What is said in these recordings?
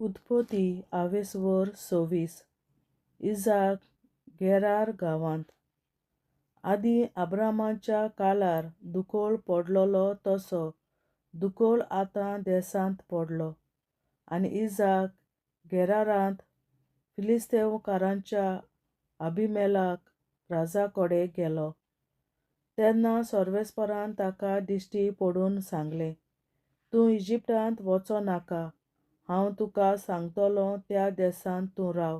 उत्पत्ती 26 इजाक गेरार गांवांत. आदी अब्रामाच्या काळार दुकोळ पडलोलो तसो दुकोळ आतां देसांत पडलो आनी इजाक गेरारांत फिलिस्तेवकारांच्या अभिमेलाक राजा कडेन गेलो. तेन्ना सर्वेस्परान ताका दिश्टी पडून सांगलें, तूं इजिप्टांत वचो नाका. हांव तुका सांगतलों त्या देसांत तूं राव.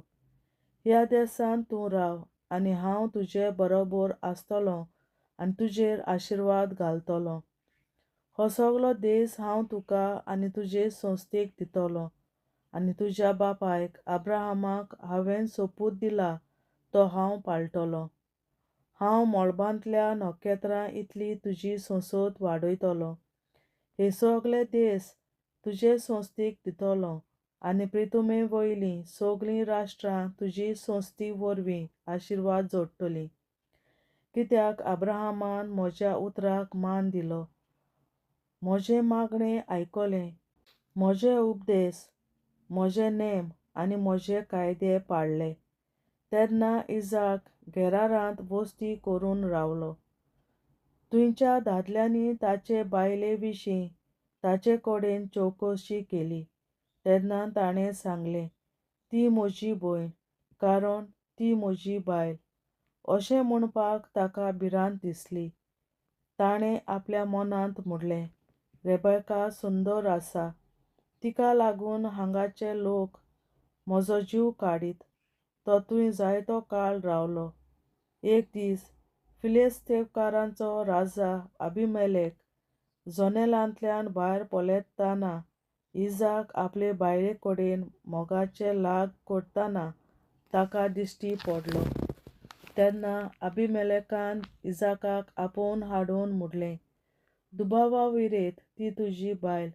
ह्या देसांत तूं राव आनी हांव तुजे बरोबर आसतलों आनी तुजेर आशिर्वाद घालतलों. हो सगलो देस हांव तुका आनी तुजे संस्थेक दितलों आनी तुज्या बापायक अब्राहमाक हांवें सोपूत दिला तो हांव पाळटलों. हांव मळबांतल्या नोखेत्रां इतली तुजी संसत वाडयतलों. हे सगले देस तुजे संस्थेक दितलों आनी प्रितुमे वयलीं सगलीं राष्ट्रां तुजी संस्थी वरवीं आशिर्वाद जोडटलीं. कित्याक अब्राहमान म्हज्या उतराक मान दिलो, म्हजें मागणें आयकलें, म्हजे उपदेश, म्हजे नेम आनी म्हजे कायदे पाळले. तेन्ना इजाक गेरारांत वस्ती करून रावलो. थंयच्या दादल्यांनी ताचे बायले विशीं ताचे कडेन चवकशी केली. तेन्ना ताणें सांगलें, ती म्हजी भयण, कारण ती म्हजी बायल. अशें म्हणपाक ताका भिरांत दिसली. ताणें आपल्या मनांत म्हणलें, रेबेका सुंदर आसा, तिका लागून हांगाचे लोक म्हजो जीव काडीत. तो थंय जायतो काळ रावलो. एक दीस फिलिस्तेवकारांचो राजा अभिमेलेक जनेलांतल्यान भायर पळयतना इजाक आपले बायले कडेन मोगाचें लाग करतना ताका दिश्टी पडलो. तेन्ना अभिमेलेकान इजाकाक आपोवन हाडून म्हणलें, दुबावाविरेंत ती तुजी बायल,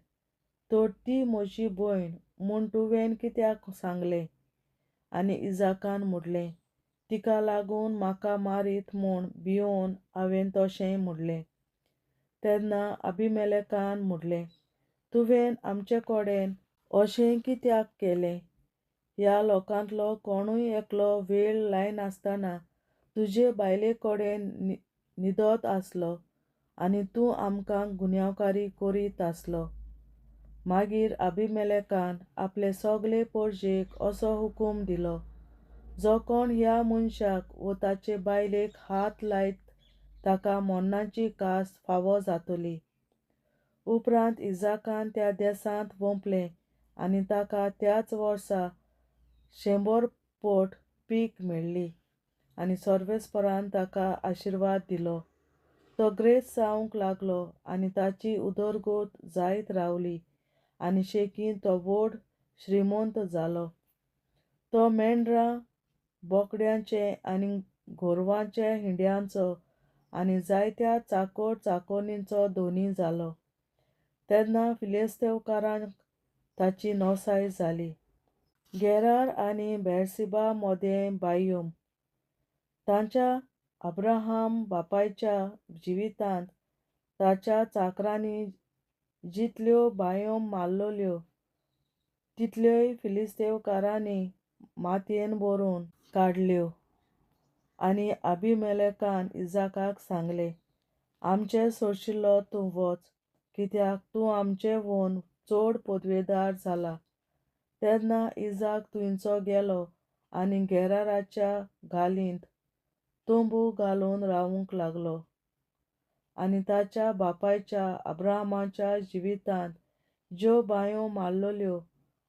तर ती म्हजी भयण म्हूण तुवें कित्याक सांगलें? आनी इजाकान म्हणलें, तिका लागून म्हाका मारीत म्हूण भिवून हांवें तशें म्हणलें. तेन्ना अभिमेलेकान म्हणलें, तुवें आमचे कडेन अशें कित्याक केलें? ह्या लोकांतलो कोणूय एकलो वेळ लायनासतना तुजे बायले कडेन न्हिदत आसलो आनी तूं आमकां गुन्यांवकारी करीत आसलो. मागीर अभिमेलेकान आपले सगले परजेक असो हुकूम दिलो, जो कोण ह्या मनशाक वा ताचे बायलेक हात लायत ताका मरणाची कास फावो जातली. उपरांत इजाकान त्या देसांत वोंपलें आनी ताका त्याच वर्सा 100 पट पीक मेळ्ळी आनी सर्वेस्परान ताका आशिर्वाद दिलो. तो ग्रेस्त जावंक लागलो आनी ताची उदरगत जायत रावली आनी शेकीन तो व्हड श्रीमंत जालो. तो मेंढरां, बोकड्यांचे आनी गोरवांचे हिंड्यांचो आनी जायत्या चाकर चाकरणींचो धोनी जालो. तेन्ना फिलिस्तेवकारांक ताची नोसाय जाली. गेरार आनी बेर्सिबा मोदें बायूम. तांच्या अब्राहम बापायच्या जिवितांत ताच्या चाकरांनी जितल्यो बायो मारलोल्यो तितल्योय फिलिस्तेवकारांनी मातयेन भरून काडल्यो. आनी अभिमेलेकान इजाकाक सांगलें, आमचे सोडशिल्लो तूं वच, कित्याक तूं आमचेवून चड पदवेदार जाला. तेन्ना इजाक थंयचो गेलो आनी गेराराच्या गालींत तंबू घालून रावूंक लागलो. आनी ताच्या बापायच्या अब्राहमाच्या जिवितांत ज्यो बायो मारलोल्यो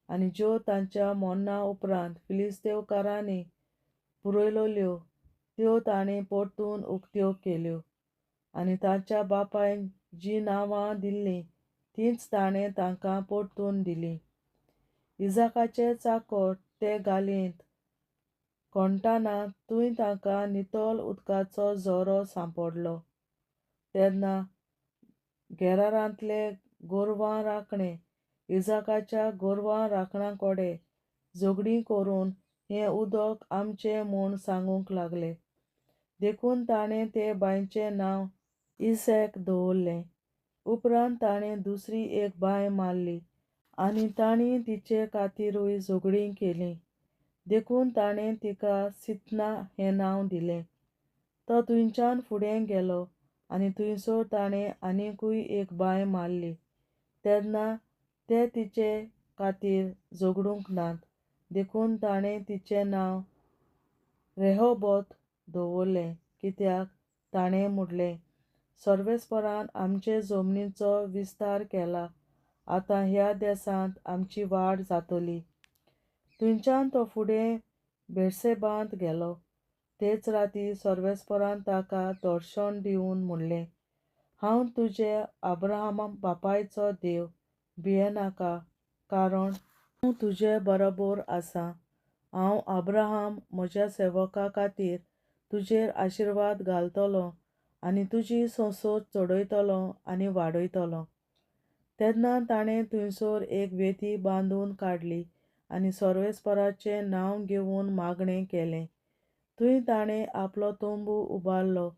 आनी ज्यो तांच्या मरणा उपरांत फिलिस्तेवकारांनी पुरयलोल्यो त्यो ताणें परतून उक्त्यो केल्यो. आनी ताच्या बापायन जीं नांवां दिल्लीं तींच ताणें तांकां परतून दिलीं. इजाकाचे चाकर ते गालींत खणटाना थंय तांकां नितळ उदकाचो झरो सांपडलो. तेन्ना गेरारांतले गोरवां राखणे इजाकाच्या गोरवां राखणां झगडीं करून हें उदक आमचें म्हूण सांगूंक लागले. देखून ताणें ते बांयचें नांव इसेक दवरलें. उपरांत ताणें दुसरी एक बांय मारली आनी ताणी तिचे खातीरूय झगडीं केलीं. देखून ताणें तिका सितना हें नांव दिलें. तो थंयच्यान फुडें गेलो आनी थंयसर ताणें आनीकूय एक बांय मारली. तेन्ना ते तिचे खातीर झगडूंक नात. देखून ताणें तिचें नांव रेहोबोत दवरलें, कित्याक ताणें म्हणलें, सर्वेस्परान आमचे जमनीचो विस्तार केला. आतां ह्या देसांत आमची वाड जातली. थंयच्यान तो फुडें बेर्शेबांत गेलो. तेच राती सर्वेस्परान ताका दर्शन दिवन म्हणलें, हांव तुजे अब्राहमा बापायचो देव. भियेनाका, कारण हांव तुजे बरोबर आसां. हांव अब्राहम म्हज्या सेवका खातीर तुजेर आशिर्वाद घालतलों आनी तुजी संसोद चडयतलों आनी वाडयतलों. तेन्ना ताणें थंयसर एक वेदी बांदून काडली आनी सर्वेस्पराचें नांव घेवन मागणें केलें. थंय ताणें आपलो तंबू उबारलो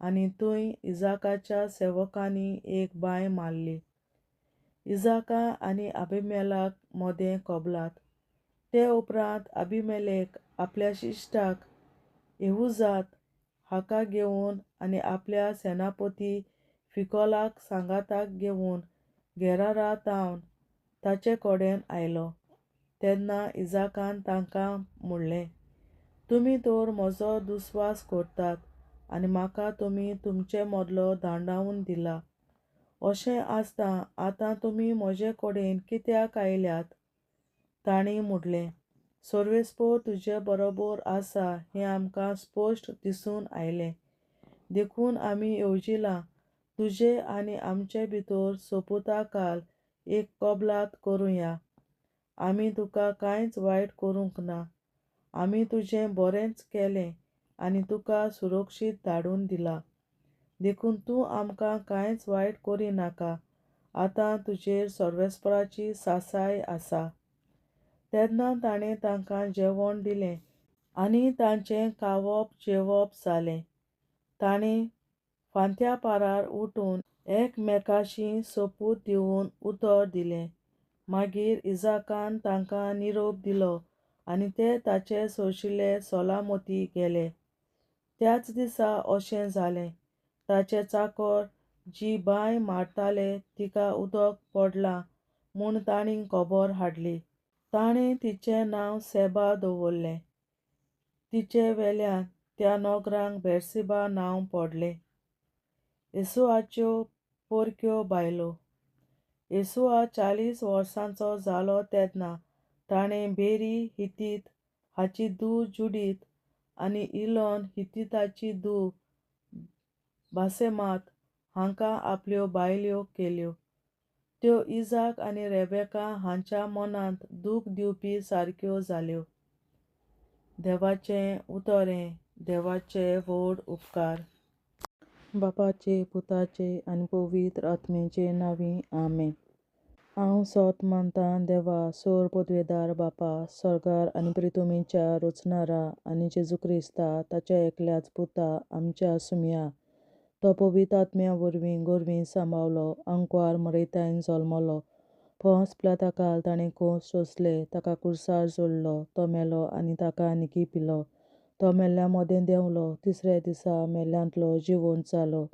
आनी थंय इजाकाच्या सेवकांनी एक बांय मारली. इजाका आनी अबिमेलेक मोदें कोबलात. ते उपरांत अबिमेलेक आपल्या इश्टाक येहूजाक हाका घेवन आनी आपल्या सेनापती फिकोलाक सांगाताक घेवन गेरारा थावन ताचे कडेन आयलो. तेन्ना इजाकान तांकां म्हणलें, तुमी तर म्हजो दुस्वास करतात आनी म्हाका तुमी तुमचे मदलो धांडावन दिला. अशें आसता आतां तुमी म्हजे कडेन कित्याक आयल्यात? ताणीं म्हणलें, सर्वेस्पर तुजे बरोबर आसा हें आमकां स्पश्ट दिसून आयलें. देखून आमी येवजिलां, तुजे आनी आमचे भितर सोपुता काल एक कबलात करुया. आमी तुका कांयच वायट करूंक ना. आमी तुजें बरेंच केलें आनी तुका सुरक्षीत धाडून दिलां. देखून तूं आमकां कांयच वायट करिनाका. आतां तुजेर सर्वेस्पराची सासाय आसा. तेन्ना ताणें तांकां जेवण दिलें आनी तांचें खावप जेवप जालें. ताणीं फांत्या पारार उठून एकमेकाशी सोपूत दिवन उतर दिलें. मागीर इजाकान तांकां निरोप दिलो आनी ते ताचे सोशिल्ले सोलामती गेले. त्याच दिसा अशें जालें. ताचे चाकर जी बांय मारताले तिका उदक पडलां म्हूण तांणी खबर हाडली. ताणें तिचें नांव सेबा दवरलें. तिचे वेल्यान त्या नोगराक बेर्शेबा नांव पडलें. येशुआच्यो पोरक्यो बायलो. येशुआ 40 वर्सांचो जालो तेन्ना ताणें बेरी हितीत हाची धूव जुडीत आनी इलोन हितीताची धूव बासेमात हांकां आपल्यो बायल्यो केल्यो. त्यो इजाक आनी रेबेका हांच्या मनांत दूख दिवपी सारक्यो जाल्यो. देवाचें उतरें. देवाचे व्हड उपकार. बापाचे, पुताचे आनी पवित्र आत्म्याचे नांवीं आमेन. हांव सोत मानतां देवा, सोर पदवेदार बापा, स्वर्गार आनी पृथ्वीच्या रचणारा आनी जेजू क्रिस्ता ताच्या एकल्याच पुता आमच्या सुमया. तो पवित्र आत्म्या वरवीं गोरवीं सांबाळलो, अंकवार मरयतायन जल्मलो. पोंस पिलाताकाल ताणें खूंस सोंसले, ताका कुर्सार जोडलो, तो मेलो आनी ताका न्हिकी पिलो. तो मेल्ल्या मोदें देंवलो, तिसऱ्या दिसा मेल्ल्यांतलो जिवंत जालो,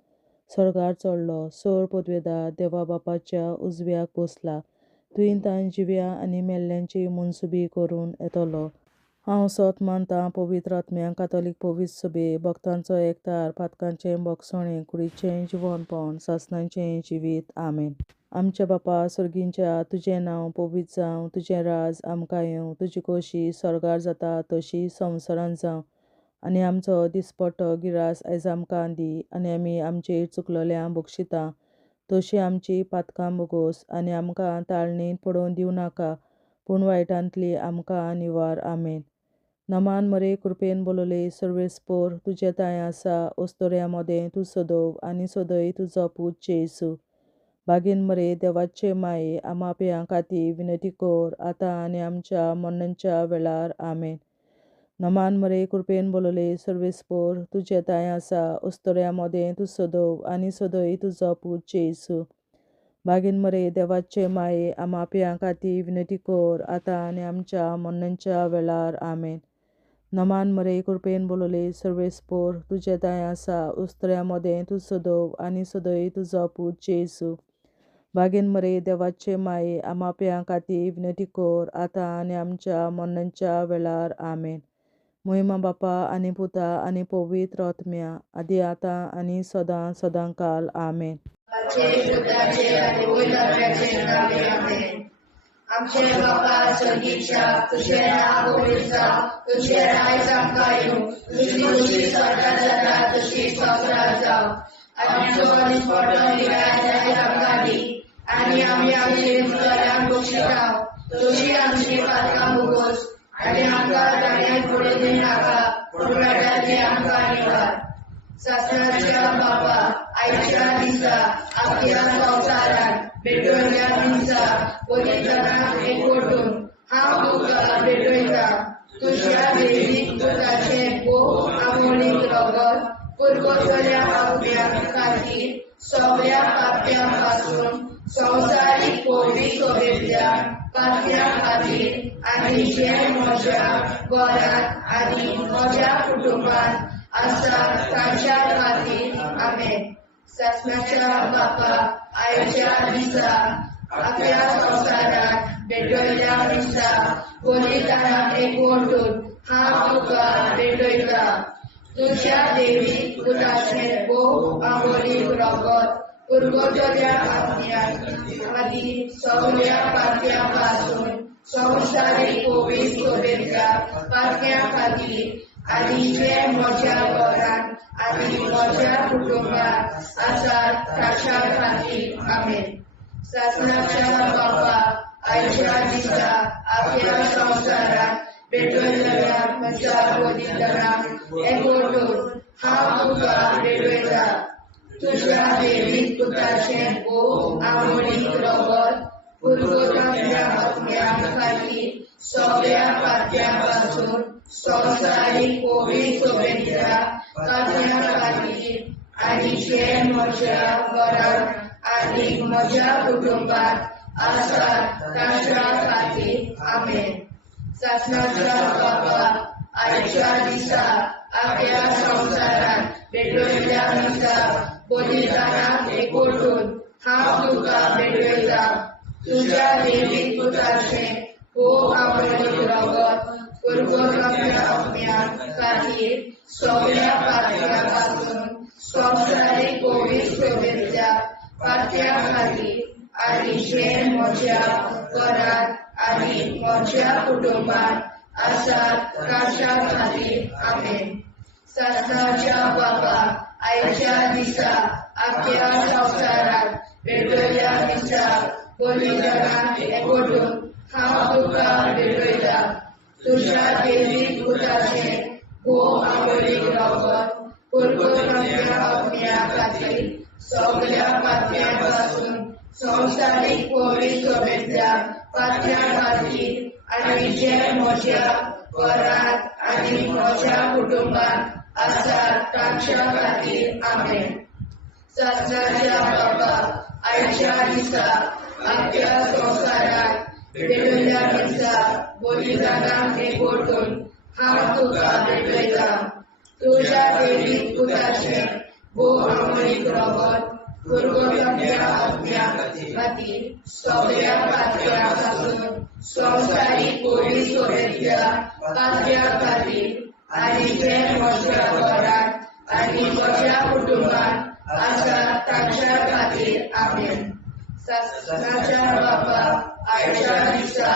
स्वर्गार चडलो, सोर पदवेदार देवा बापाच्या उजव्याक बसला. थंय तांय जिव्या आनी मेल्ल्यांची मनसुबी करून येतलो. हांव सोत मानतां पवित्र आत्म्याक, कातोलीक पवित्र सभे, भक्तांचो एकठार, पातकांचें भोगसणें, कुडीचें जिवंतपण, सासणाचें जिवीत. आमेन. आमचे बापा सुर्गींच्या, तुजें नांव पवित्र जावं, तुजें राज आमकां येवं, तुजी खोशी स्वर्गार जाता तशी संवसारांत जावं. आनी आमचो दिसपट्टो गिरास आयज आमकां दी. आनी आमी आमचेर चुकलोल्यांक बक्षिता तशीं आमची पातकां बोगोस. आनी आमकां ताळणेंत पडोवन दिवं नाका, पूण वायटांतली आमकां निवार. आमेन. नमान मरे कृपेन बोलले सर्वेस्पर तुजे ताय आसा, अस्तोऱ्या मोदें तूं सदव आनी सदय तुजो पूत जेसू. बागेन मरे देवाचे माये, आमा पियां खातीर विनंती कर, आतां आनी आमच्या मरणाच्या वेळार. आमेन. नमान मरे कृपेन बोलले सर्वेस्पर तुजे ताय आसा, अस्तोऱ्या मोदें तूं सदव आनी सदय तुजो पूत जेसू. बागीन मरे देवाचे माये आमाप्यां खातीर विनंती कर आतां आनी आमच्या मरणाच्या वेळार आमेन. नमान मरे कृपेन बोलले सर्वेस्पोर तुझे दाय आसा उस्तऱ्या मदें तूं सदव आनी सदय तुजो पूत जेसू. बागीन मरे देवाचे माये आमाप्यां खातीर विनंती कर आतां आनी आमच्या मरणाच्या वेळार आमेन. महिमा बापा आनी पुता आनी पवित्र आत्म्या आदी आतां आनी सदां सदांकाल आमेन. आमचे बापा चडीच्या तुझे नाव गोडीत जावं, तुझे राज आमकां येवं, तुजी खुशी स्वर्गांत जाता तशी संवसारांत जावं. आनी आमचो दिसपट्टो निराय आमकां दी, आनी आमी आमचे मुखारांक बक्षितांव, तुजी आमची पातकां भोगोस, आनी आमकां दाण्याक पडूं दिनाका, पूण वाटाची आमकां निवार. सासणाच्या बापा आयच्या दिसा आमच्या संवसारांत भेटवयल्या दिसा पवित्रांक एकवटून हांव तुका भेटयता. तुज्या देवीक पुताचें भोव आमोणीक रगत पुरगोसल्या आत्म्या खातीर सगळ्या पाप्यां पासून संवसारीक पवित्र सोबेतल्या पाप्यां खातीर आनी जे म्हज्या घरांत आनी म्हज्या कुटुंबांत आसा तांच्या खातीर आमेन. सासणाच्या बापा आयच्या दिसा आपल्या संवसारांत भेटयल्या दिसा बलिदानाक एकवटून हांव तुका भेटयता. तुज्या देवीक पुताचें भोव आमोणीक रगत पुरगोसल्या आत्म्या खातीर सगळ्या पाप्यां पासून संवसारीक पवित्र सोबेतल्या पाप्यां खातीर आनी जे म्हज्या घरांत आनी म्हज्या कुटुंबांत आसात तांच्या खातीर आमेन. सासणाच्या बापा आयच्या दिसा आपल्या संवसारांत भेटयल्या म्हज्या बलिदानाक एकवटून हांव तुका भेटयता. तुज्या देवीक पुताचें भोव आमोणीक रगत पुरगोसल्या आत्म्या खातीर सगळ्या पाप्यां पासून संवसारीक पवित्र सोबेतल्या पाप्यां खातीर आनी जे म्हज्या घरांत आनी म्हज्या कुटुंबांत आसात तांच्या खातीर आमेन. सासणाच्या बापा आयच्या दिसा आपल्या संवसारांत भेटयल्या दिसा बलिदानाक एकवटून हांव तुका भेटयता. तुज्या देवीक पुताचें भोव आमोणीक रगत पुरगोसल्या आत्म्या खातीर सगळ्या पाप्यां पासून संवसारीक पवित्र सोबेतल्या पाप्यां खातीर आनी जे म्हज्या घरांत आनी म्हज्या कुटुंबांत आसात तांच्या खातीर आमेन. सासणाच्या बापा आयच्या दिसा आपल्या संवसारांत भेटयल्या दिसा बलिदानाक एकवटून हांव तुका भेटयता. तुज्या देवीक पुताचें भोव आमोणीक रगत पुरगोसल्या आत्म्या खातीर सगळ्या पाप्यां पासून संवसारीक पवित्र सोबेतल्या पाप्यां खातीर आनी जे म्हज्या घरांत आनी म्हज्या कुटुंबांत आसात तांच्या खातीर आमेन. सासणाच्या बापा आयच्या दिसा आपल्या संवसारांत भेटयल्या दिसा बलिदानाक एकवटून हांव तुका भेटयता. तुज्या देवीक पुताचें भोव आमोणीक रगत पुरगोसल्या आत्म्या खातीर सगळ्या पाप्यां पासून संवसारीक पवित्र सोबेतल्या पाप्यां खातीर आनी जे म्हज्या घरांत आनी म्हज्या कुटुंबांत आसात तांच्या खातीर आमेन. सासणाच्या बापा आयच्या दिसा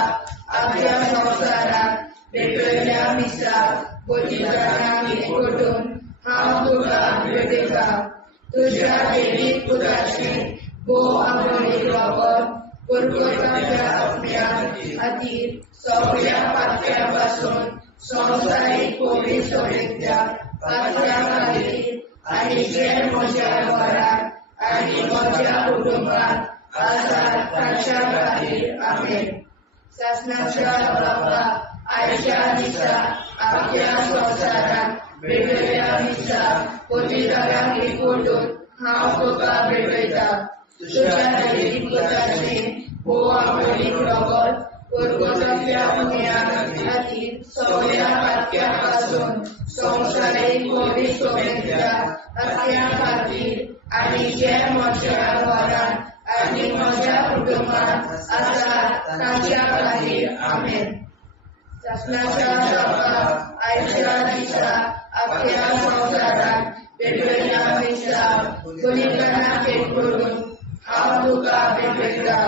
आपल्या संवसारांत भेटयल्या दिसा बलिदानाक एकवटून हांव तुका भेटयता. तुज्या देवीक पुताचें भोव आमोणीक रगत पुरगोसल्या आत्म्या खातीर सगळ्या पाप्यां पासून संवसारीक पवित्र सोबेतल्या पाप्यां खातीर आनी जे म्हज्या घरांत आनी म्हज्या कुटुंबांत आसात तांच्या खातीर आमेन. सासणाच्या बापा आयच्या दिसा आपल्या संवसारांत भेटयल्या दिसा बलिदानाक एकवटून हांव तुका भेटयता. तुझ्या दैवीक पुत्राचे बोवा मोडीक रगत पुरगोतल्या पुण्याखातीर सगळ्या पातक्यांपासून संवसारीक भविष्यवेत्या हत्या खातीर आनी जे म्हज्या घरांत आनी म्हज्या कुटुंबांत आसात तांच्या खातीर आमेन. शासनाच्या बापाक आयच्या दिसा अख्ख्या संवसारांत वेगवेगळ्या दिसा गुन्हेगारांक एक करून हांव तुका भेटयता.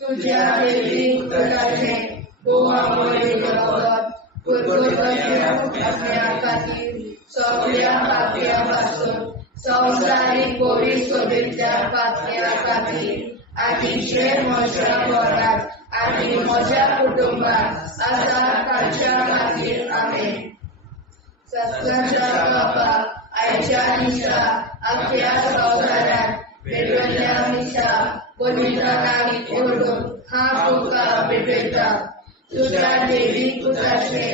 तुझ्या दैवीक पुत्राचे बोवा मोडीक रगत पुरगोतल्या पुण्याच्या खातीर सगळ्या पातक्यांपासून संवसारीक भविष्यवेत्या पातक्या खातीर आनी जे म्हज्या घरांत आनी म्हज्या कुटुंबांत आसात तांच्या खातीर आमेन. शासनाच्या बापाक आयच्या दिसा अख्ख्या संवसारांत वेगवेगळ्या दिसा गुन्हेगारांक ओडून हांव तुका भेटयता. तुझ्या दैवीक पुत्राचे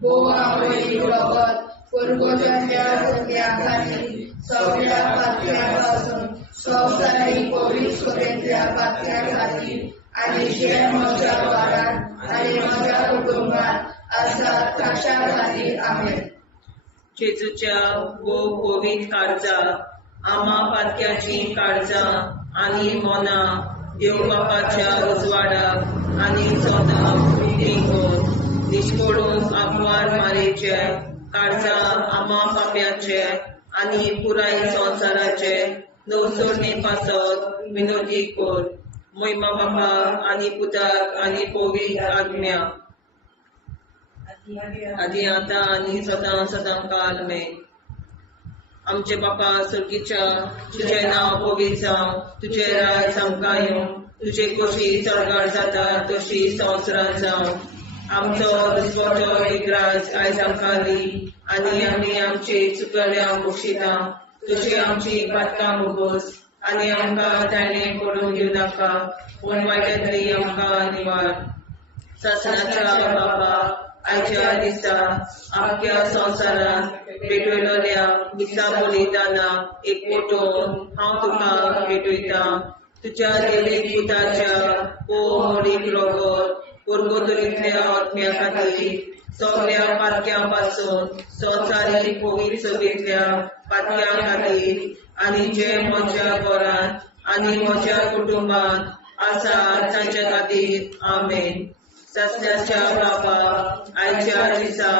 बोवा मोडीक रगत पुरगोतल्या पुण्या खातीर सगळ्या पातक्यांपासून संवसारीक भविष्यवेत्या पातक्या खातीर आनी जे म्हज्या घरांत आनी म्हज्या कुटुंबांत आसात तांच्या खातीर आमेन. जेजूच्या पवित्र काळजा आमा पातक्याची काळजा आनी मोना देव बापाच्या उजवाडाक आनी सोदाक देखून निश्कोडून आग्वार मारेचे काळजा आमा पाप्याचे आनी पुराय संवसाराचे नवसोडणे पासत विनोदी कोर. महिमा बापा आनी पुताक आनी पवित्र आत्म्या आदी आतां आनी सदां सदां काल आमेन. आमचे बापा सुर्गीच्या तुझे नांव पवित्र जावं, तुझे राज आमकां येवं, तुझे कशी सरकार जाता तशी संवसारांत जावं. आमचो दिसवटो एक राज आयज आमकां दी आनी आमी आमचे चुकल्यांक बक्षिता. तुजी आमची पातकां मुगोस आनी आमकां ताणें पडून दिवं नाका पूण वायटांतली आमकां निवार. शासनाच्या बापा आयच्या दिसा अख्ख्या संवसारांत भेटयलोल्या दिसा बलिदाना एकवटून हांव तुका भेटयता. तुज्या दैवीक पुताच्या मोडीक रगत पुरगोतल्या आत्म्या खातीर सगळ्या पातक्यांपासून संवसारीक भविष्यवेत्या पातक्या खातीर आनी जे म्हज्या घरांत आनी म्हज्या कुटुंबांत आसात तांच्या खातीर आमेन. शासनाच्या बापा आयच्या दिसा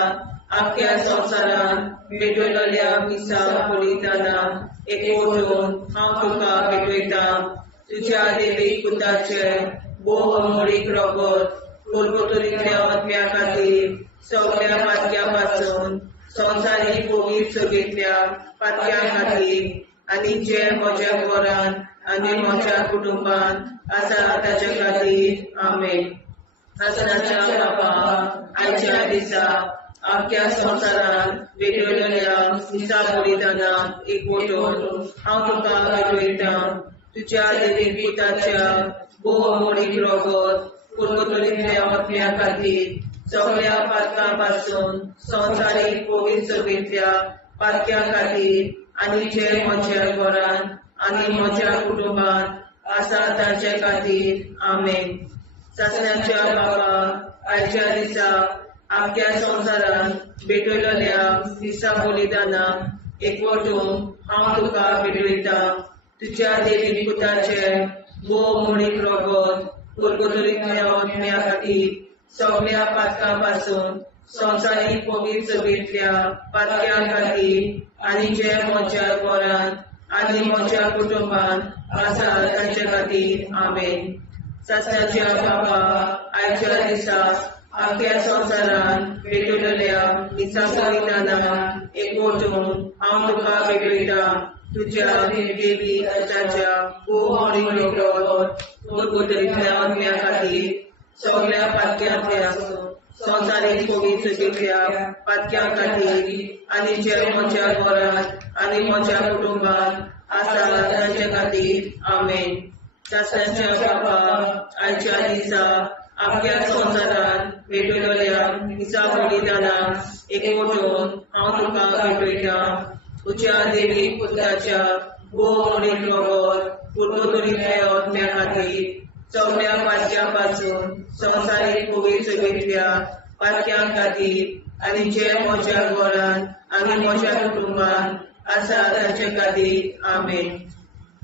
अख्ख्या संवसारांत भेटयलोल्या दिसा बलिदाना एकवटून हांव तुका भेटयता. तुज्या दैवीक पुताचे मोडीक रगत पुरगोतल्या आत्म्या खातीर सगळ्या पातक्यांपासून संवसारीक भविष्यवेत्या पातक्या खातीर आनी जे म्हज्या घरांत आनी म्हज्या कुटुंबांत आसात तांच्या खातीर आमेन. शासनाच्या बापा आयच्या दिसा अख्ख्या संवसारांत भेटयलोल्या दिसा बलिदाना एकवटून हांव तुका भेटयता. तुज्या दैवीक पुताच्या मोडीक रगत पुरगोतल्या आत्म्या खातीर सगळ्या पातकांपासून संवसारीक भविष्यवेत्या पातक्या खातीर आनी जे म्हज्या घरांत आनी म्हज्या कुटुंबांत आसात तांच्या खातीर आमेन. शासनाच्या बापा आयच्या दिसा अख्ख्या संवसारांत भेटयलोल्या दिसा बलिदाना एकवटून हांव तुका भेटयता. तुज्या दैवीक पुताचे मोडीक रगत पुरगोतल्या आत्म्या खातीर सगळ्या पातकांपासून संवसारीक भविष्यवेत्या पातक्या खातीर आनी जे म्हज्या घरांत आनी म्हज्या कुटुंबांत आसात तांच्या खातीर आमेन. शासनाच्या बापा आयच्या दिसा अख्ख्या संवसारांत भेटयलोल्या दिसा बलिदाना एकवटून हांव तुका भेटयता. तुज्या दैवीक पुताच्या मोडीक रगत पुरगोतल्या आत्म्या खातीर सगळ्या पातक्यांतल्या संवसारीक भविष्यवेत्या पातक्या खातीर आनी जे म्हज्या घरांत आनी म्हज्या कुटुंबांत आसात तांच्या खातीर आमेन. शासनाच्या बापा आयच्या दिसा अख्ख्या संवसारांत भेटयलोल्या दिसा बलिदाना एकवटून हांव तुका भेटयता. तुज्या दैवीक पुताच्या मोडीक रगत पूर्वतुरीतल्या ओतम्या खातीर सगळ्या पातक्यां संवसारीक कोवीड सभेंतल्या पातक्यां खातीर आनी जे म्हज्या घरांत आनी म्हज्या कुटुंबांत आसा ताचे खातीर आमेन.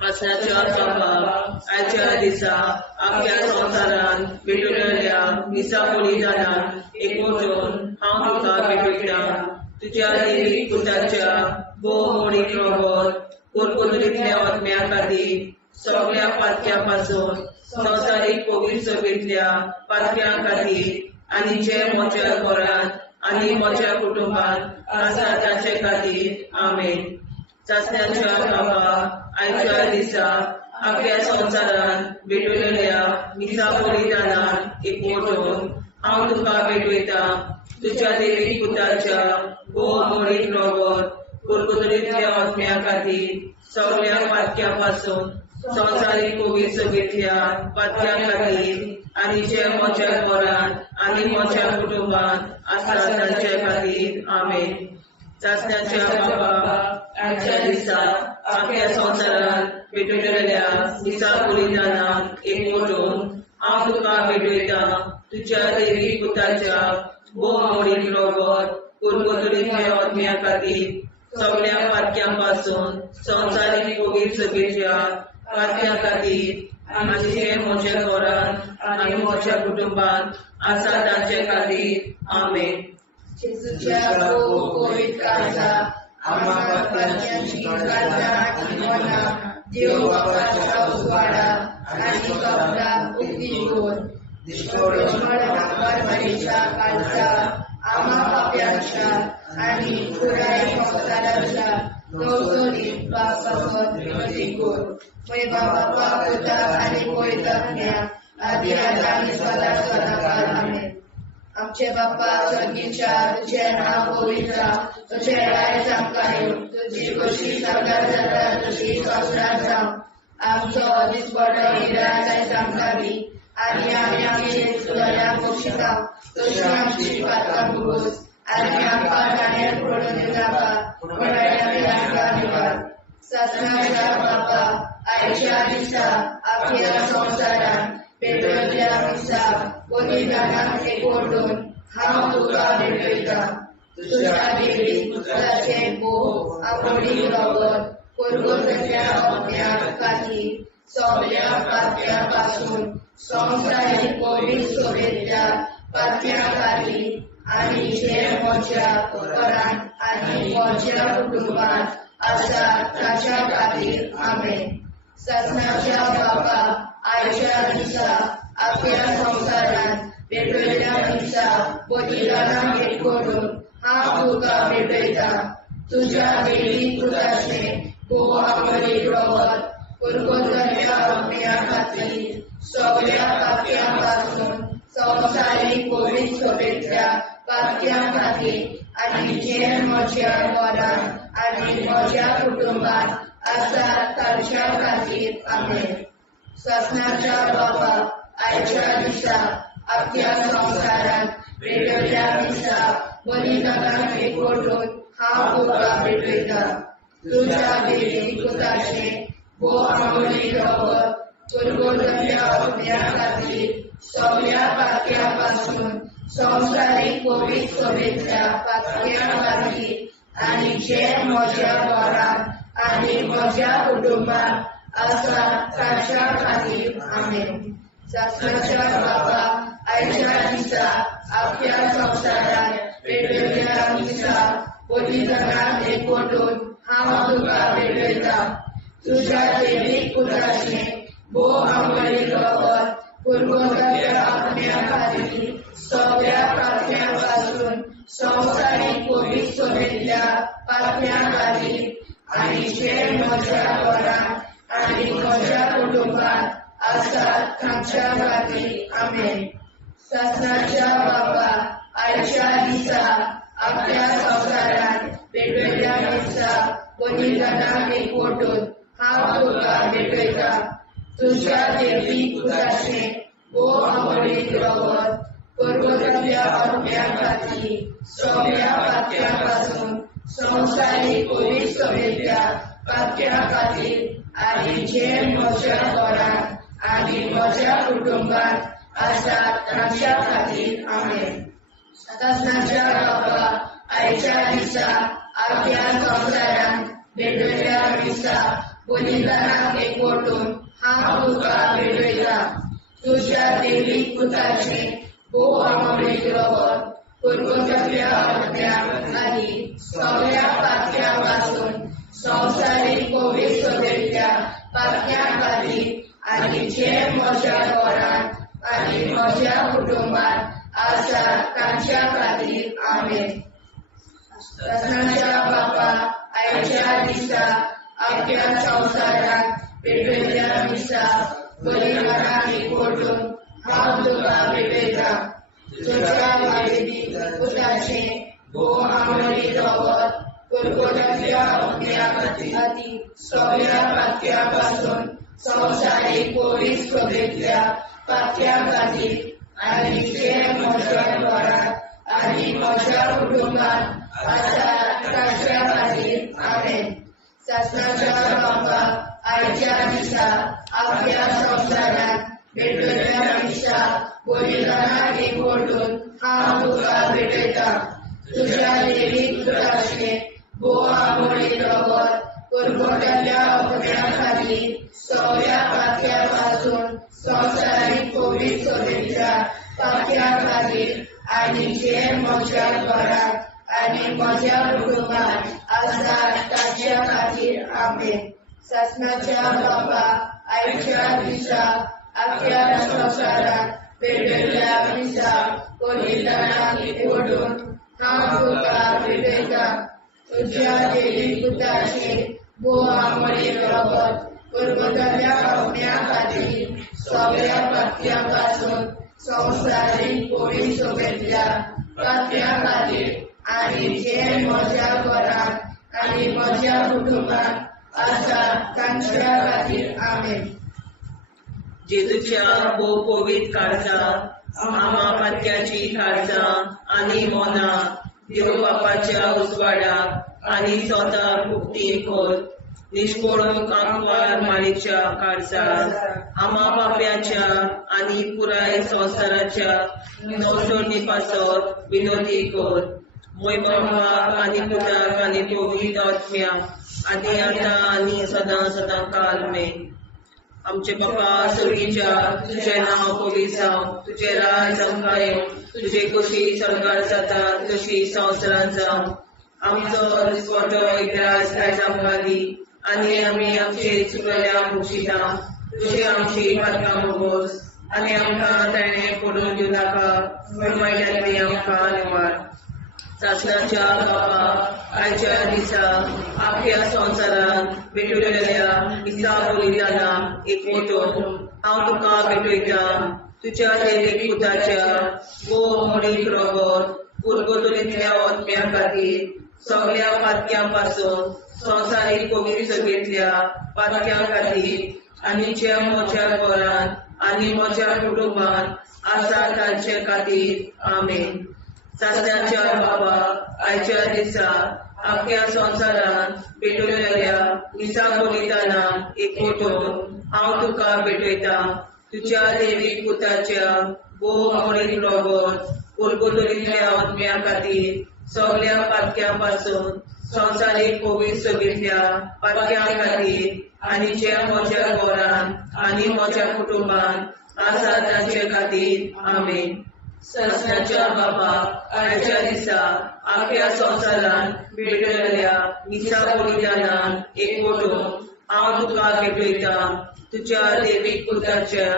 आसनाच्या बाबा आयच्या दिसा आपल्या संवसारान भेटलेल्या मिसा बलिदानान एकवटून हांव तुका भेटयता. तुज्या देवीक पुताच्या भोवमोडीक रगत कोरकोदरींतल्या ओतम्या खातीर सगळ्या पातक्यां पासून संवसारीक कोवीड सभेंतल्या पातक्यां खातीर आनी जे म्हज्या घरांत आनी म्हज्या कुटुंबांत आसा ताचे खातीर आमेन. चाचण्याच्या बाबा आयच्या दिसा आपल्या संवसारान भेटलेल्या मिसा बलिदानान एकवटून हांव तुका भेटयता. तुज्या देवीक पुताच्या भोवमोडीक रगत कोरकोदरींतल्या ओतम्या खातीर सगळ्या पातक्यां पासून संवसारीक कोवीड सभेंतल्या पातक्यां खातीर आनी जे म्हज्या घरांत आनी म्हज्या कुटुंबांत आसा ताचे खातीर आमेन. चाचण्याच्या बाबा आयच्या दिसा आपल्या संवसारान भेटलेल्या मिसा बलिदानाक एकवटून हांव तुका भेटयता. तुज्या देवीक पुताच्या भोवमोडीक रगत कोरकोदरींतल्या ओतम्या खातीर सगळ्या पातक्यां पासून संवसारीक कोवीड सभेंतल्या पातक्यां खातीर आनी जे म्हज्या घरांत आनी म्हज्या कुटुंबांत आसा ताचे खातीर आमेन. जेजूच्या कोवीड काळात आम्हा पातक्यांची काळजा आनी मना देव बापाच्या उजवाडा आनी कपडाक उक्ती कर. परमेच्या काळजा आम्हा पाप्यांच्या आनी पुराय संवसाराच्या नवसरीत पापावर विनंती कर. पळय बाबा पुता आनी पळयता आदी आनी सदा सदाकाळ आमेन. आमचे बाप्पा स्वर्गीच्या तुझे नाव पवित्र तुझे राय जावं तुझी कशी सरकार जाता तशी संसार जावं. आमचो दिसपडो हिराय सांगताली आनी आमी आमची सुदारणाक बक्षिता तशी आमची पातकां भोगोस आनी आमकां गाण्यार पडून दिनाका पण आमी आमकां निवार. ससनाच्या बाप्पा आयच्या दिसा आपल्या संवसारान भेटलेल्या मिसा बलिदानाक एकवटून हांव तुका भेटयता. तुज्या देवीक पुताचे भोव आमोडीक रगत कोरकोदरींतल्या ओतम्या खातीर सगळ्या पातक्यां पासून संवसारीक कोवीड सभेंतल्या पातक्यां खातीर आनी जे म्हज्या घरांत आनी म्हज्या कुटुंबांत आसा ताच्या खातीर आमेन. ससनाच्या बाबा आयच्या दिसा आपल्या संवसारान भेटलेल्या मिसा बलिदानाक एकवटून हांव तुका भेटयता. तुज्या देवीक पुताचे भोव आमोडीक रगत कोरकोदरींतल्या ओतम्या खातीर सगळ्या पातक्यां पासून संवसारीक कोवीड सभेंतल्या पातक्यां खातीर आनी जे म्हज्या घरांत आनी म्हज्या कुटुंबांत आसा ताच्या खातीर आमेन. ससनाच्या बाबा आयच्या दिसा आपल्या संवसारान भेटलेल्या मिसा बलिदानाक एकवटून हांव तुका भेटयता. तुज्या देवीक पुताचे भोव आमोडीक रगत कोरकोदरींतल्या ओतम्या खातीर सगळ्या पातक्यां पासून संवसारीक कोवीड सभेंतल्या पातक्यां खातीर आनी जे म्हज्या घरांत आनी म्हज्या कुटुंबांत आसा ताच्या खातीर आमेन. ससनाच्या बाबा आयच्या दिसा आपल्या संवसारान भेटलेल्या मिसा बलिदानाक एकवटून हांव तुका भेटयता. तुज्या देवीक पुताचे भोव आमोडीक रगत कोरकोदरींतल्या ओतम्या खातीर सगळ्या पातक्यां पासून संवसारीक कोवीड सभेंतल्या पातक्यां खातीर आनी जे म्हज्या घरांत आनी म्हज्या कुटुंबांत आसा ताच्या खातीर आमेन. ससनाच्या बाबा आयच्या दिसा आपल्या संवसारान भेटलेल्या मिसा बलिदानाक एकवटून हांव तुका भेटयता. तुज्या देवीक पुताचे भोव आमोडीक रगत कोरकोदरींतल्या ओतम्या खातीर सगळ्या पातक्यां पासून संवसारीक कोवीड सभेंतल्या पातक्यां खातीर आनी जे म्हज्या घरांत आनी म्हज्या कुटुंबात आसात तांच्या खातीर आमेन. सतनाच्या बाबा आयच्या दिसा आख्या संवसारांत भेटयल्या दिसा बलिदानाक एकवटून हांव तुका भेटयता. तुज्या देवीक पुताचे भोव अमोलीक रगत कुरकुरतल्या आत्म्याक आनी सगळ्या पातक्यां पासून संवसारीक पवित्रतेच्या पातक्यां खातीर आनी जे म्हज्या घरांत आनी म्हज्या कुटुंबात आसा तांच्या खातीर आमेन. सतनाच्या बापा आयच्या दिसा आख्या संवसारांत भेटयल्या दिसा बलिदानाक एकवटून हांव तुका भेटयता. तुज्या देवीक पुताचे भोव अमोलीक रगत कुरकुरतल्या आत्म्या खातीर सगळ्या पातक्यां पासून संवसारीक पवित्रतेच्या पातक्यां खातीर आनी जे म्हज्या घरांत आनी म्हज्या कुटुंबात आसा तांच्या खातीर आमेन. सतनाच्या बापा आयच्या दिसा आख्या संवसारांत भेटयल्या दिसा बलिदानाक एकवटून हांव तुका भेटयता. तुज्या देवीक पुताचे भोव अमोलीक रगत कुरकुरतल्या आत्म्या खातीर सगळ्या पातक्यां पासून संवसारीक पवित्रतेच्या पातक्यां खातीर आनी जे म्हज्या घरांत आनी म्हज्या कुटुंबात आसा तांच्या खातीर आमेन. सतनाच्या बापा आयच्या दिसा आख्या संवसारांत भेटयल्या दिसा बलिदानाक एकवटून हांव तुका भेटयता. तुज्या देवीक पुताचे भोव अमोलीक रगत कुरकुरतल्या आत्म्या खातीर सगळ्या पातक्यां पासून संवसारीक पवित्रतेच्या पातक्यां खातीर आनी जे म्हज्या घरांत आनी म्हज्या कुटुंबात आसा तांच्या खातीर आमेन. जेजूच्या भोव पवित्र काळजां आमा पातक्याची काळजां आनी मोना देव बापाच्या उजवाडाक आनी स्वता भुक्ती खोल निष्पळूंक आंकवार माळेच्या काळजांत आमा बापाच्या आनी पुराय संवसाराच्या नवसोडणी पासत विनोदी कोर. मोय बापाक आनी पुताक आनी पवित्र आत्म्याक आदी आतां आनी सदां सदां काल मेन. आमचे बापा सर्गीच्या तुझे नांव पवित्र जावं, तुझे राज आमकां येवं, तुझे कशी सरकार जाता तशी संवसारांत जावं. आमचो दिसपटो एकदांच आयज आमकां दी आनी आमी आमचे चुकल्यांक बक्षिता. तुझे आमची पातकां भोगोस आनी आमकां ताणें पडून दिवं नाका, वायटांतली आमकां निवार. सतनाच्या बापा आयच्या दिसा आख्या संवसारांत भेटयल्या दिसा बलिदानाक एकवटून हांव तुका भेटयता. तुज्या देवीक पुताच्या भोव अमोलीक रगत कुरकुरतल्या आत्म्या खातीर सगळ्या पातक्यां पासून संवसारीक पवित्रतेच्या पातक्यां खातीर आनी जे म्हज्या घरांत आनी म्हज्या कुटुंबात आसा तांचे खातीर आमेन. सतनाच्या बापा आयच्या दिसा आख्या संवसारांत भेटयल्या दिसा बलिदानाक एकवटून हांव तुका भेटयता. तुज्या देवीक पुताच्या भोव अमोलीक रगत कुरकुरतल्या आत्म्या खातीर सगळ्या पातक्यां पासून संवसारीक पवित्रतेच्या पातक्यां खातीर आनी जे म्हज्या घरांत आनी म्हज्या कुटुंबात आसा तांचे खातीर आमेन. सतनाच्या बापा आयच्या दिसा आख्या संवसारांत भेटयल्या दिसा बलिदानाक एकवटून हांव तुका भेटयता. तुज्या देवीक पुताच्या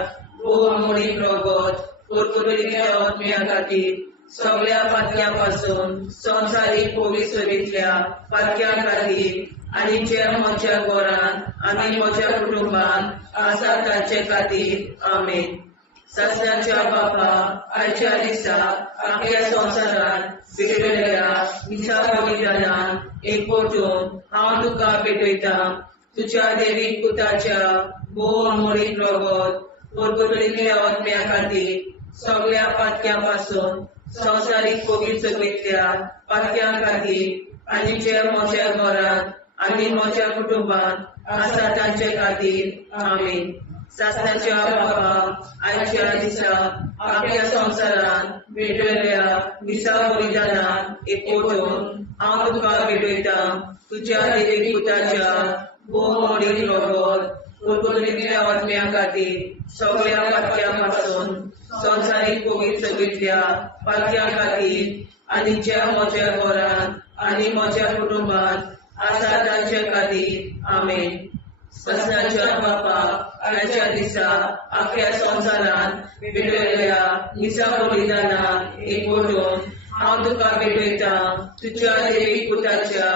भोव अमोलीक रगत कुरकुरतल्या आत्म्या खातीर सगळ्या पातक्यां पासून संवसारीक पवित्रतेच्या पातक्यां खातीर आनी जे म्हज्या घरांत आनी म्हज्या कुटुंबात आसा तांचे खातीर आमेन. सतनाच्या बापा आयच्या दिसा आख्या संवसारांत भेटयल्या दिसा बलिदानाक एकवटून हांव तुका भेटयता. तुज्या देवीक पुताच्या भोव अमोलीक रगत कुरकुरतल्या आत्म्या खातीर सगळ्या पातक्यां पासून संवसारीक पवित्रतेच्या पातक्यां खातीर आनी जे म्हज्या घरांत आनी म्हज्या कुटुंबात आसा तांचे खातीर आमेन. सासणाच्या बाबा आयच्या दिसा आपल्या संवसारान भेटयल्या दिसा बलिदानान एकवटून हांव तुका भेटयता तुज्या देवीक पुताच्या भोवमोडीक रगत कुरकुरीतल्या आत्म्या खातीर सगळ्या पातक्यां पासून संवसारीक पवित्र सगळीतल्या पातक्यां खातीर आनी ज्या म्हज्या घरान आनी म्हज्या कुटुंबात आसा तांचे खातीर आमेन. सासणाच्या बापा आयच्या दिसा आख्या संवसारान भेटयल्या दिसा बलिदानान एकवटून हांव तुका भेटयता तुज्या देवीक पुताच्या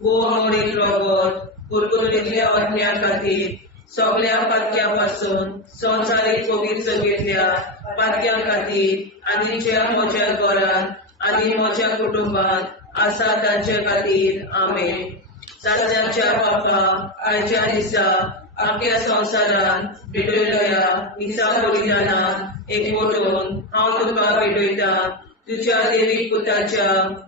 भोवमोडीक रगत कुरकुरीतल्या आत्म्या खातीर सगळ्या पातक्यां पासून संवसारीक पवित्र सगळीतल्या पातक्यां खातीर आनी ज्या म्हज्या घरान आनी म्हज्या कुटुंबात आसा तांचे खातीर आमेन. सासणाच्या बापा आयच्या दिसा आख्या संवसारान भेटयल्या दिसा बलिदानान एकवटून हांव तुका भेटयता तुज्या देवीक पुताच्या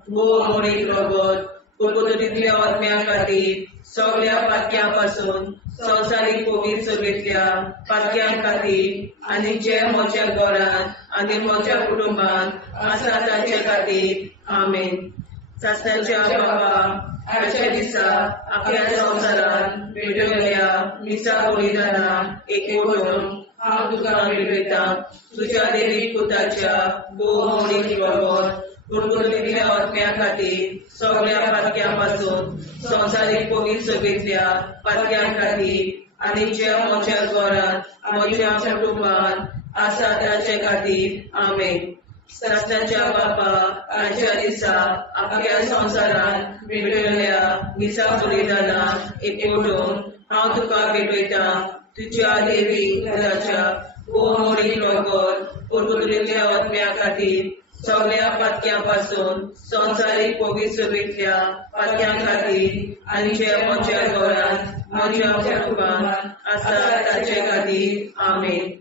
भोवमोडीक रगत कुरकुरीतल्या आत्म्या खातीर सगळ्या पातक्यां पासून संवसारीक पवित्र सगळीतल्या पातक्यां खातीर आनी जे म्हज्या घरान आनी म्हज्या कुटुंबात आसा तांचे खातीर आमेन. सासणाच्या बाबा आयच्या दिसा आख्या संवसारान भेटयल्या दिसा बलिदानान एकवटून हांव तुका भेटयता तुज्या देवीक पुताच्या भोवमोडीक रगत कुरकुरीतल्या आत्म्या खातीर सगळ्या पातक्यां पासून संवसारीक पवित्र सगळीतल्या पातक्यां खातीर आनी ज्या म्हज्या घरान म्हज्या कुटुंबात आसा तांचे खातीर आमेन. सासणाच्या बापा आयच्या दिसा आख्या संवसारान भेटयल्या दिसा बलिदानान एकवटून हांव तुका भेटयता तुज्या देवीक पुताच्या भोवमोडीक रगत कुरकुरीतल्या आत्म्या खातीर सगळ्या पातक्यां पासून संवसारीक पवित्र सगळीतल्या पातक्यां खातीर आनी जे म्हज्या घरान म्हज्या कुटुंबात आसा तांचे खातीर आमेन.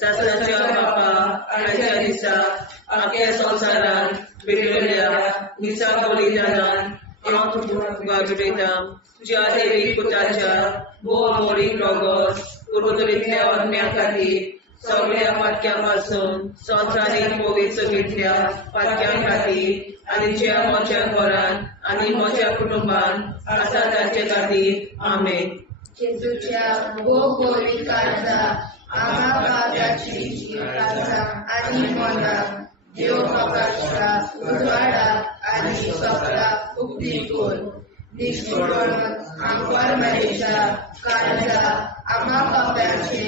सासणाच्या बापा आयच्या दिसा आख्या संवसारान भेटयल्या दिसा बलिदानान हांव तुका भेटयता तुज्या देवीक पुताच्या भोवमोडीक रगत कुरकुरीतल्या आत्म्या खातीर सगळ्या पातक्यां पासून संवसारीक पवित्र सगळीतल्या पातक्यां खातीर आनी ज्या म्हज्या घरान आनी म्हज्या कुटुंबात आसा तांचे खातीर आमेन. जेजूच्या भोवमोडीक काळजा आम्हा पाप्याची काळजा आनी मना देव बापाच्या उजवाडा आनी सगळा उक्ती कोर निष्ठुरण आमकां मेळीच्या काळजा आम्हा पाप्याचे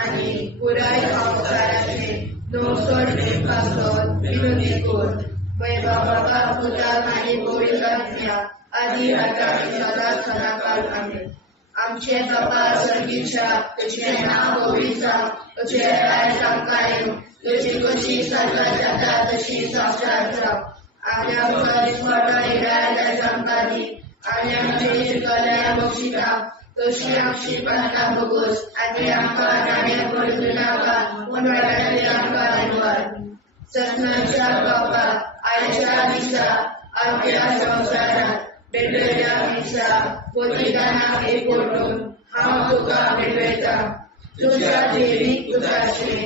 आनी पुराय संवसाराचे नवसोडणे पासत विनोदी कोर बाबा पुताक आनी पवित्रात्म्या आदी आतां आनी सदांच सदांकाळ आमेन. आमचे बाबा सर्गीच्या तुझे नाव पवित्र तुझे राय आमकां तुझी कशी साजरा जाता तशी संस्कार जाव आनी आमकां दिसपट्टा इराय आमकां दी आनी आमचे शिकल्या बक्षिता तशी आमची प्रार्थना भोगोस आनी आमकां नाणे पडूं नाका पूण वाटायले आमकां दिवार. ससनाच्या बापा आयच्या दिसा आमच्या संवसारात भेटयल्या दिसा बलिदानाक एकवटून हांव तुका भेटयता तुज्या देवीक पुताचे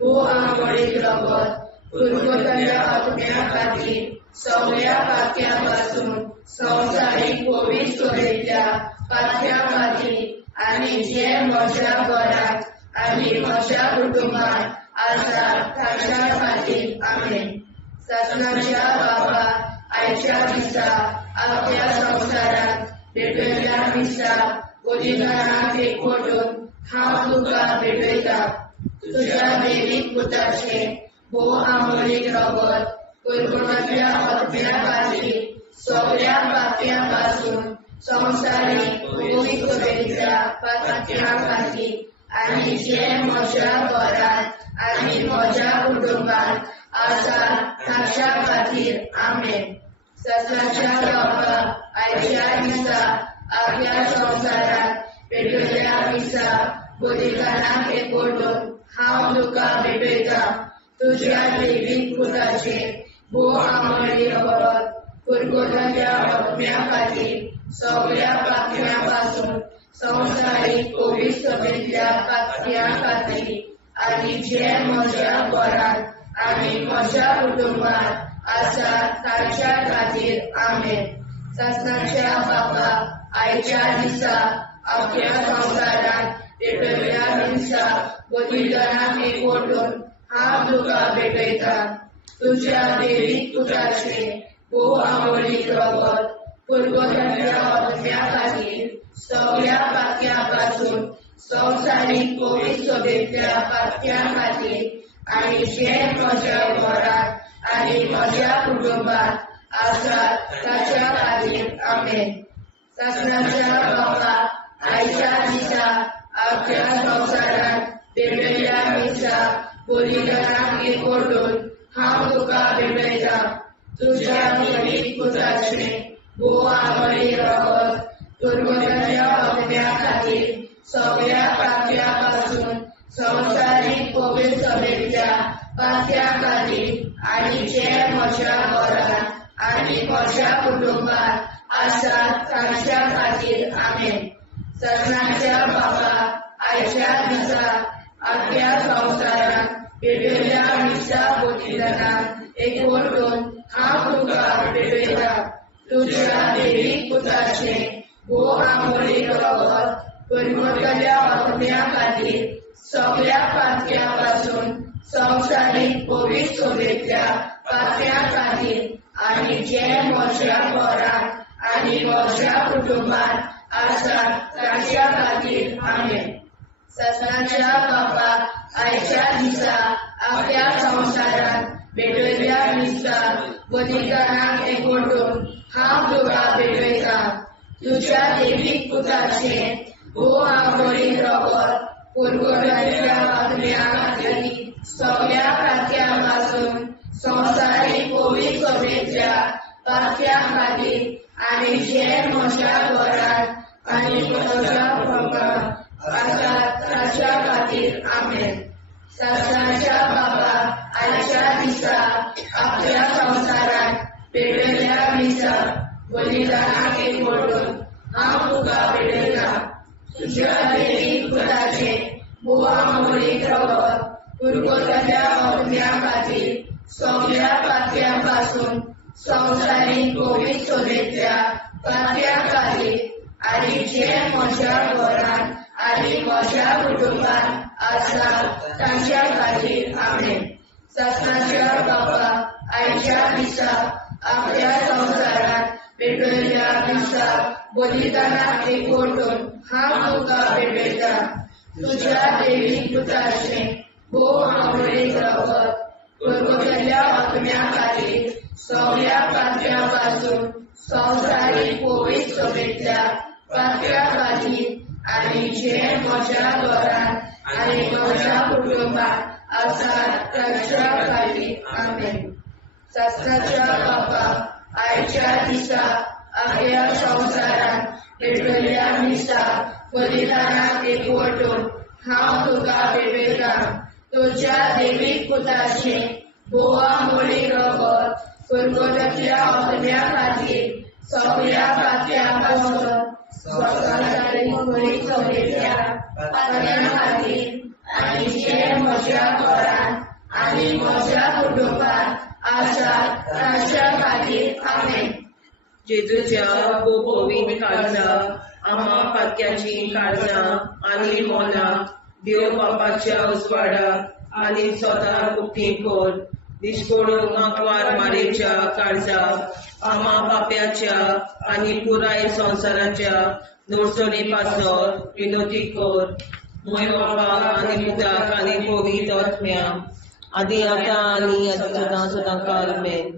भोवमोडीक रगत कुरकुरीतल्या आत्म्या खातीर सगळ्या पातक्यां पासून संवसारीक पवित्र सगळीतल्या पातक्यां खातीर आनी जे म्हज्या घरान आनी म्हज्या कुटुंबात आसा तांच्या खातीर आमेन. ससनाच्या बापा आयच्या दिसा आख्या संवसारात भेटयल्या दिसा बलिदानाक एकवटून हांव तुका भेटयता तुज्या देवीक पुताचे भोवमोडीक रगत कुरकुरीतल्या आत्म्या खातीर सगळ्या पातक्यां पासून संवसारीक पवित्र सगळीतल्या पातक्यां खातीर आनी जे म्हज्या घरान आनी म्हज्या कुटुंबात आसा तांच्या खातीर आमेन. ससनाच्या बापा आयच्या दिसा आख्या संवसारात भेटयल्या दिसा बलिदानाक एकवटून हांव तुका भेटयता तुज्या देवीक पुताचे भोवमोडीक रगत पुरगोटाच्या आत्म्या खातीर सगळ्या पातळ्यांपासून संवसारीक कोवीड सभेंतल्या पातळ्यां खातीर आनी जे म्हज्या घरांत आनी म्हज्या कुटुंबांत आसा तांच्या खातीर आमेन. सासणाच्या बापा, आयच्या दिसा अख्ख्या संवसारांत पेटयल्ल्या हिंसा बलिदानाक एकवटून हांव तुका भेटयता. तुज्या देवीक पुताचें भोव आवडीक रगत पुरगोटाच्या आत्म्या खातीर सगळ्या पातळ्यांपासून संवसारीक कोवीड सभेंतल्या पातळ्यां खातीर आनी जे म्हज्या घरांत आनी म्हज्या कुटुंबांत आसात ताच्या खातीर आमेन. सासणाच्या बापा, आयच्या दिसा अख्ख्या संवसारांत पेटयल्ल्या हिंसा बलिदानाक एकवटून हांव तुका भेटयता. तुज्या देवीक पुताचें भोव आवडीक रगत पुरगोटाच्या आत्म्या खातीर सगळ्या पातळ्यांपासून संवसारीक कोवीड सभेंतल्या पातळ्यां खातीर आनी जे म्हज्या घरांत आनी म्हज्या कुटुंबांत आसात तांच्या खातीर आमेन. सासणाच्या बापा, आयच्या दिसा अख्ख्या संवसारांत पेटयल्ल्या हिंसा बलिदानाक एकवटून हांव तुका भेटयता. तुज्या देवीक पुताचें भोव आवडीक रगत पुरगोटाच्या आत्म्या खातीर सगळ्या पातळ्यांपासून संवसारीक कोवीड सभेंतल्या पातळ्यां खातीर आनी जे म्हज्या घरांत आनी म्हज्या कुटुंबांत आसात तांच्या खातीर आमेन. सासणाच्या बापा, आयच्या दिसा अख्ख्या संवसारांत पेटयल्ल्या हिंसा बलिदानाक एकवटून हांव तुका भेटयता. तुज्या देवीक पुताचें भोव आवडीक रगत पुरगोटाच्या आत्म्या खातीर सगळ्या पातळ्यांपासून संवसारीक कोवीड सभेंतल्या पातळ्यां खातीर आनी जे म्हज्या घरांत आनी म्हज्या कुटुंबांत आसात ताच्या खातीर आमेन. सासणाच्या बापा, आयच्या दिसा अख्ख्या संवसारांत पेटयल्ल्या हिंसा बलिदानाक एकवटून हांव तुका भेटयता. तुज्या देवीक पुताचें भोव आवडीक रगत पुरगोटाच्या आत्म्या खातीर सगळ्या पातळ्यांपासून संवसारीक कोवीड सभेंतल्या पातळ्यां खातीर आनी जे म्हज्या घरांत आनी म्हज्या कुटुंबांत आसात तांच्या खातीर आमेन. सासणाच्या बापा, आयच्या दिसा अख्ख्या संवसारांत पेटयल्ल्या हिंसा बलिदानाक एकवटून हांव तुका भेटयता. तुज्या देवीक पुताचें भोव आवडीक रगत पुरगोटाच्या आत्म्या खातीर सगळ्या पातळ्यांपासून संवसारीक कोवीड सभेंतल्या पातळ्यां खातीर आनी जे म्हज्या घरांत आनी म्हज्या कुटुंबांत आसात तांच्या खातीर आमेन. सासणाच्या बापा, आयच्या दिसा अख्ख्या संवसारांत पेटयल्ल्या हिंसा बलिदानाक एकवटून हांव तुका भेटयता. तुज्या देवीक पुताचें भोव आवडीक रगत पुरगोटाच्या आत्म्या खातीर सगळ्या पातळ्यांपासून संवसारीक कोवीड सभेंतल्या पातळ्यां खातीर आनी जे म्हज्या घरांत आनी म्हज्या कुटुंबांत आसात तांच्या खातीर आमेन. जेजूच्या कोवीड काळजां, आम्हा पातक्याची काळजां आनी मोना देव बापाच्या उजवाडाक आनी स्वता उक्ती कोर. दिसपडून आंकवार मारेच्या काळजाक, आम्हा पाप्याच्या आनी पुराय संवसाराच्या नोडसणी पासर विनोदी कोर. मोय बापा आनी पुताक आनी पवित्र आत्म्या आदी आतां आनी सदां सदां काल आमेन.